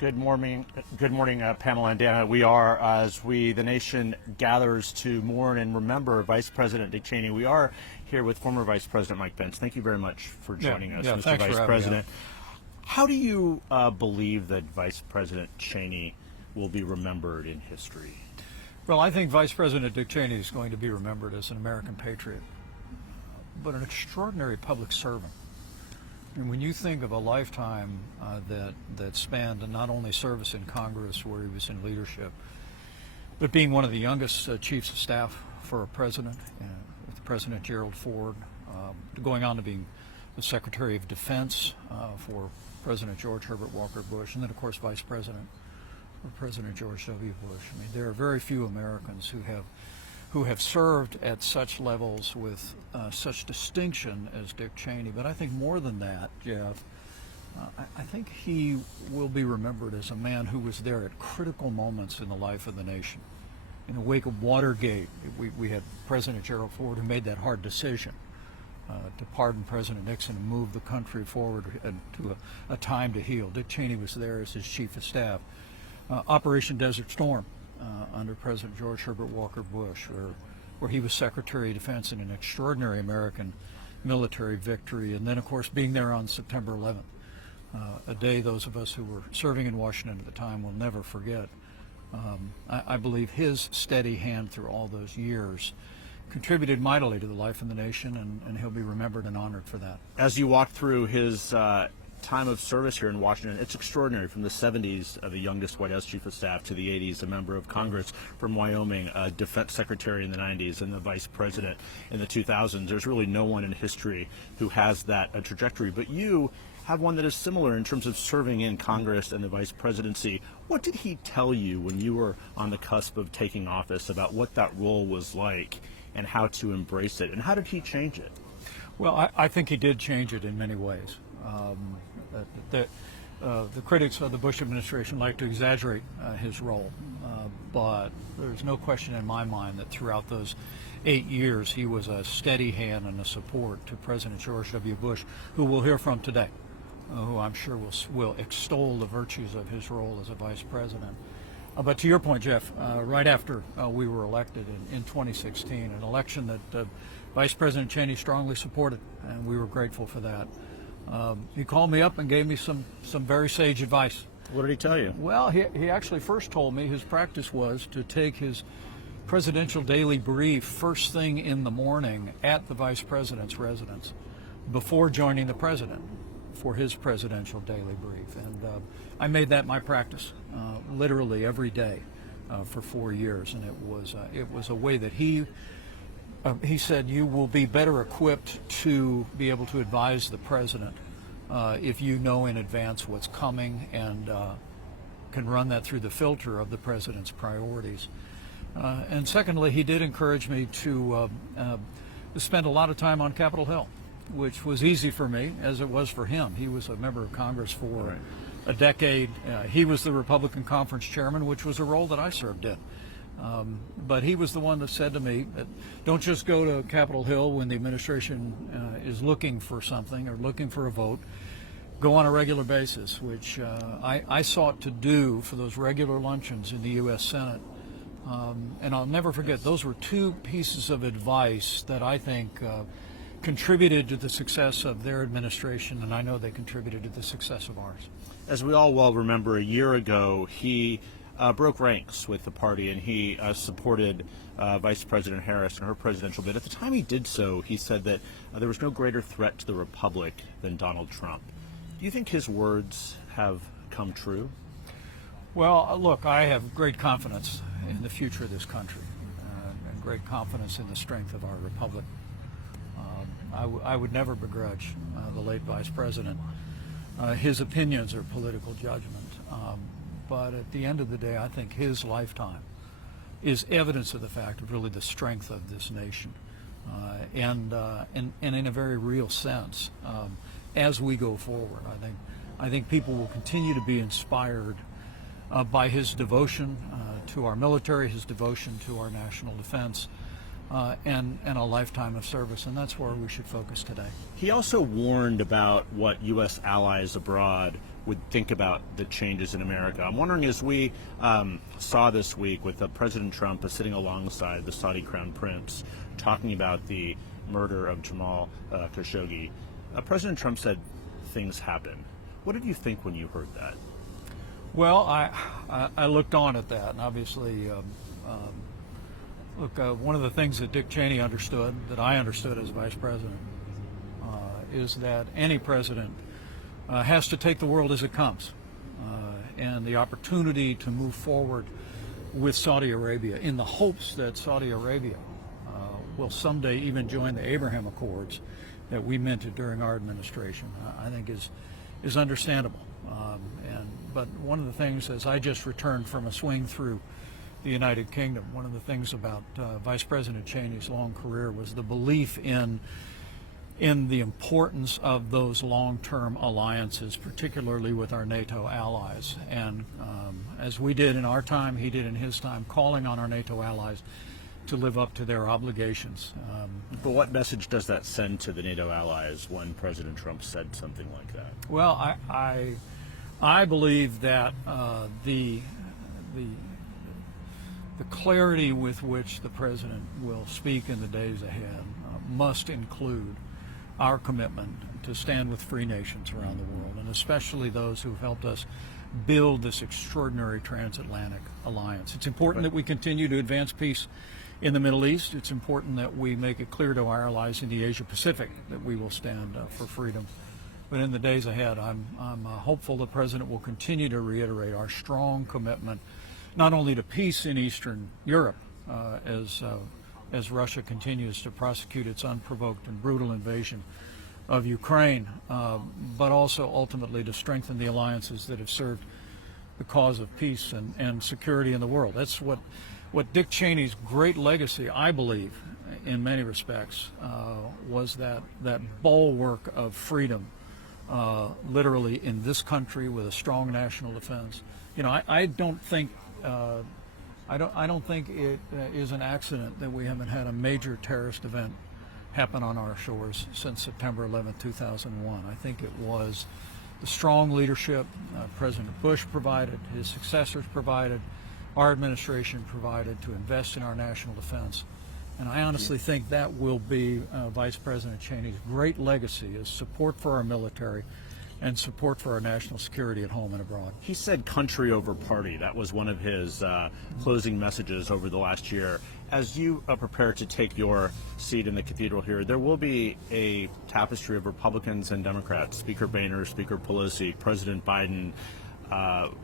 Good morning, Pamela and Dana. We are, as the nation gathers to mourn and remember Vice President Dick Cheney, we are here with former Vice President Mike Pence. Thank you very much for joining us, Mr. Vice President. How do you believe that Vice President Cheney will be remembered in history? Well, I think Vice President Dick Cheney is going to be remembered as an American patriot, but an extraordinary public servant. And when you think of a lifetime that spanned not only service in Congress, where he was in leadership, but being one of the youngest chiefs of staff for a president, with President Gerald Ford, going on to being the Secretary of Defense for President George Herbert Walker Bush, and then, of course, Vice President for President George W. Bush. I mean, there are very few Americans who have served at such levels with such distinction as Dick Cheney. But I think more than that, Jeff, I think he will be remembered as a man who was there at critical moments in the life of the nation. In the wake of Watergate, we had President Gerald Ford who made that hard decision to pardon President Nixon and move the country forward to a time to heal. Dick Cheney was there as his chief of staff. Operation Desert Storm, under President George Herbert Walker Bush, where he was Secretary of Defense in an extraordinary American military victory, and then, of course, being there on September 11th, a day those of us who were serving in Washington at the time will never forget. I believe his steady hand through all those years contributed mightily to the life of the nation, and he'll be remembered and honored for that. As you walk through his time of service here in Washington, it's extraordinary. From the 70s, the youngest White House Chief of Staff, to the 80s, a member of Congress from Wyoming, a Defense Secretary in the 90s, and the Vice President in the 2000s. There's really no one in history who has that trajectory. But you have one that is similar in terms of serving in Congress and the Vice Presidency. What did he tell you when you were on the cusp of taking office about what that role was like and how to embrace it? And how did he change it? Well, I think he did change it in many ways. The critics of the Bush administration like to exaggerate his role, but there's no question in my mind that throughout those 8 years he was a steady hand and a support to President George W. Bush, who we'll hear from today, who I'm sure will extol the virtues of his role as a vice president. But to your point, Jeff, right after we were elected in 2016, an election that Vice President Cheney strongly supported, and we were grateful for that. He called me up and gave me some very sage advice. What did he tell you? Well, he actually first told me his practice was to take his presidential daily brief first thing in the morning at the vice president's residence before joining the president for his presidential daily brief. And I made that my practice literally every day for 4 years. And it was a way that he said, you will be better equipped to be able to advise the president if you know in advance what's coming and can run that through the filter of the president's priorities. And secondly, he did encourage me to spend a lot of time on Capitol Hill, which was easy for me, as it was for him. He was a member of Congress for a decade. He was the Republican Conference Chairman, which was a role that I served in. But he was the one that said to me, don't just go to Capitol Hill when the administration is looking for something or looking for a vote. Go on a regular basis, which I sought to do for those regular luncheons in the U.S. Senate. And I'll never forget, those were two pieces of advice that I think contributed to the success of their administration, and I know they contributed to the success of ours. As we all well remember, a year ago, he broke ranks with the party, and he supported Vice President Harris in her presidential bid. At the time he did so, he said that there was no greater threat to the republic than Donald Trump. Do you think his words have come true? Well, look, I have great confidence in the future of this country and great confidence in the strength of our republic. I would never begrudge the late Vice President his opinions or political judgment. But at the end of the day, I think his lifetime is evidence of the fact of really the strength of this nation. And in a very real sense, as we go forward, I think people will continue to be inspired by his devotion to our military, his devotion to our national defense, and a lifetime of service, and that's where we should focus today. He also warned about what U.S. allies abroad would think about the changes in America. I'm wondering, as we saw this week with President Trump sitting alongside the Saudi Crown Prince, talking about the murder of Jamal Khashoggi, President Trump said things happen. What did you think when you heard that? Well, I looked on at that, and obviously, one of the things that Dick Cheney understood, that I understood as vice president, is that any president has to take the world as it comes, and the opportunity to move forward with Saudi Arabia in the hopes that Saudi Arabia will someday even join the Abraham Accords that we minted during our administration, I think is understandable. But one of the things, as I just returned from a swing through the United Kingdom, one of the things about Vice President Cheney's long career was the belief in the importance of those long-term alliances, particularly with our NATO allies. And as we did in our time, he did in his time, calling on our NATO allies to live up to their obligations. But what message does that send to the NATO allies when President Trump said something like that? Well, I believe that the clarity with which the president will speak in the days ahead must include our commitment to stand with free nations around the world, and especially those who have helped us build this extraordinary transatlantic alliance. It's important that we continue to advance peace in the Middle East. It's important that we make it clear to our allies in the Asia Pacific that we will stand for freedom. But in the days ahead, I'm hopeful the president will continue to reiterate our strong commitment not only to peace in Eastern Europe, as Russia continues to prosecute its unprovoked and brutal invasion of Ukraine, but also ultimately to strengthen the alliances that have served the cause of peace and security in the world. That's what Dick Cheney's great legacy, I believe, in many respects, was that bulwark of freedom, literally in this country with a strong national defense. You know, I don't think it is an accident that we haven't had a major terrorist event happen on our shores since September 11, 2001. I think it was the strong leadership President Bush provided, his successors provided, our administration provided to invest in our national defense. And I honestly think that will be Vice President Cheney's great legacy, is support for our military and support for our national security at home and abroad. He said country over party. That was one of his closing messages over the last year. As you prepare to take your seat in the cathedral here, there will be a tapestry of Republicans and Democrats, Speaker Boehner, Speaker Pelosi, President Biden,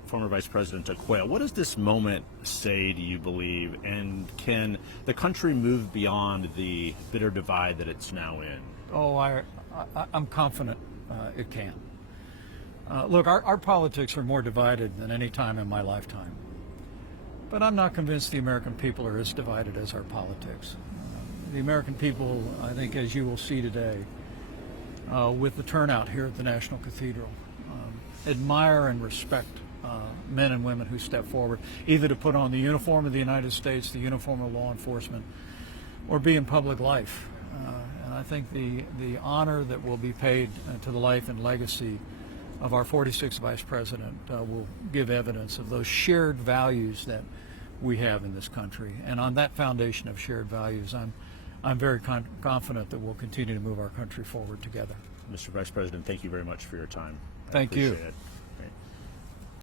former Vice President Quayle. What does this moment say, do you believe, and can the country move beyond the bitter divide that it's now in? Oh, I'm confident it can. Look, our politics are more divided than any time in my lifetime. But I'm not convinced the American people are as divided as our politics. The American people, I think, as you will see today, with the turnout here at the National Cathedral, admire and respect men and women who step forward, either to put on the uniform of the United States, the uniform of law enforcement, or be in public life. And I think the honor that will be paid to the life and legacy of our 46th Vice President will give evidence of those shared values that we have in this country. And on that foundation of shared values, I'm very confident that we'll continue to move our country forward together. Mr. Vice President, thank you very much for your time. Thank you. I appreciate it.